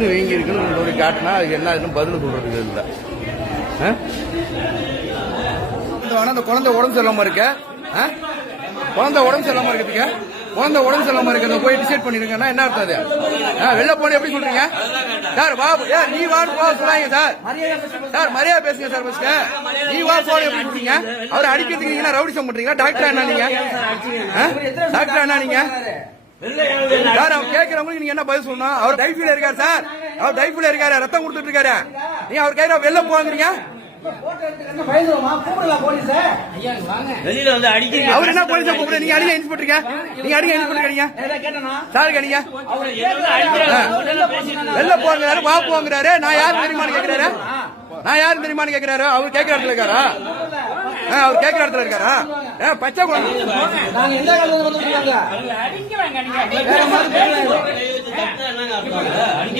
வீங்கி இருக்குன்னு சொல்லி காட்டினா அது என்ன இருக்குன்னு பதில் சொல்றதுக்கு இல்லை. அந்த குழந்தை உடம்பு சரியில்லாம இருக்க, குழந்தை உடம்பு சரியில்லாம இருக்கிறதுக்கு குழந்தை உடம்பு சரியில்லாம இருக்கிறத போய் டிசைட் பண்ணிருக்கேன்னா என்ன அர்த்தம் அது? வெளில போன எப்படி சொல்றீங்க சார்? வா நீ வான்னு போக சொல்லாங்க சார். சார் மரியாதை பேசுங்க சார். பஸ்க நீ வா போன எப்படி சொல்றீங்க? அவரை அடிக்கிறதுக்கு ரவுடிசம் பண்றீங்களா? டாக்டர் என்ன நீங்க? டாக்டர் என்ன நீங்க? சார் அவர் கேட்கிறவங்களுக்கு நீங்க என்ன பதில் சொல்லணும்? அவர் டைஃபீல இருக்காரு சார். அவர் டைஃபீல இருக்காரு, ரத்தம் கொடுத்துட்டு இருக்காரு. நீ அவர் கையில வெளில போங்கிறீங்க. அவர் என்ன போலீஸ் கூப்பிடுற? நீங்க அடிக்க இன்ஸ்பெக்டருங்க, நீங்க அடிக்க இன்ஸ்பெக்டருங்க சார். கடிங்க வெளில போங்கிறாரு, வா போங்கிறாரு. நான் யாரும் தெரியுமான்னு கேட்கிறாரு. நான் யாரும் தெரியுமான்னு கேட்கிறாரு. அவர் கேட்கிற இடத்துல இருக்காரா? அவர் கேட்கிற இடத்துல இருக்காரா? பச்சை குழந்தை